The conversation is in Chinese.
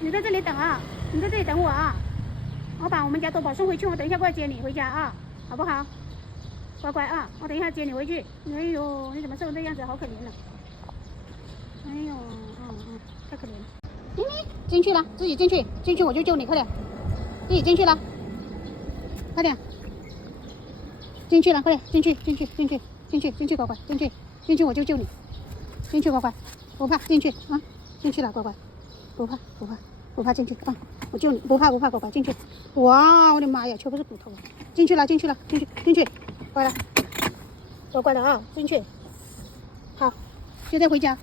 你在这里等啊，你在这里等我啊。我把我们家多宝送回去，我等一下过来接你回家啊，好不好？乖乖啊，我等一下接你回去。哎呦，你怎么瘦成这样子，好可怜了。哎呦，太可怜了。咪咪进去了，自己进去，进去我就救你，快点，自己进去了，快点，进去了，快点，进去，乖乖，进去我就救你，进去乖乖，不怕，进去啊，进去了，乖乖，不怕进去啊，我救你，不怕乖乖进去。哇，我的妈呀，全部是骨头，进去了，乖了，乖的啊，进去，好，现在回家。